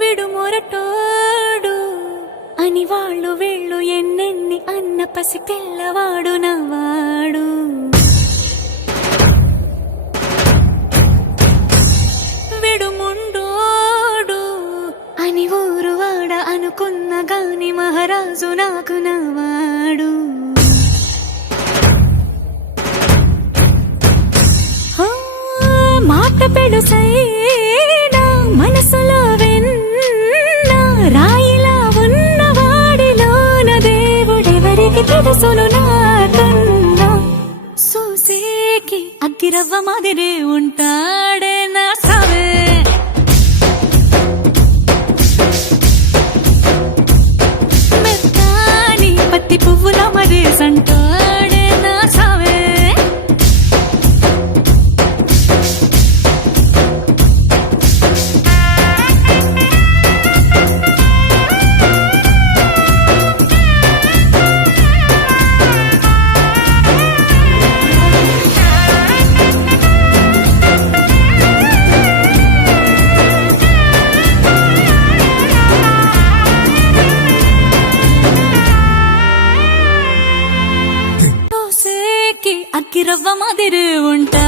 విడుమొరటోడు అని వాళ్ళు వీళ్ళు ఎన్నెన్ని అన్న పసి పిల్లవాడు నవాడు. విడుముండోడు అని ఊరు వాడ అనుకున్న గాని మహారాజు నాకు నవాడు. మాట పెడుసైనా మనసులో వెన్న రాయిలా ఉన్నవాడిలోన దేవుడెవరికి తెలుసును నాకన్నా. సూసేకి అగ్గిరవ్వ మాదిరే ఉంటాడే నా సావే. మెత్తాని పత్తి పువ్వుల మరేసంటాడే నా సావే. అగ్గిరవ్వ మాదిరి ఉంటా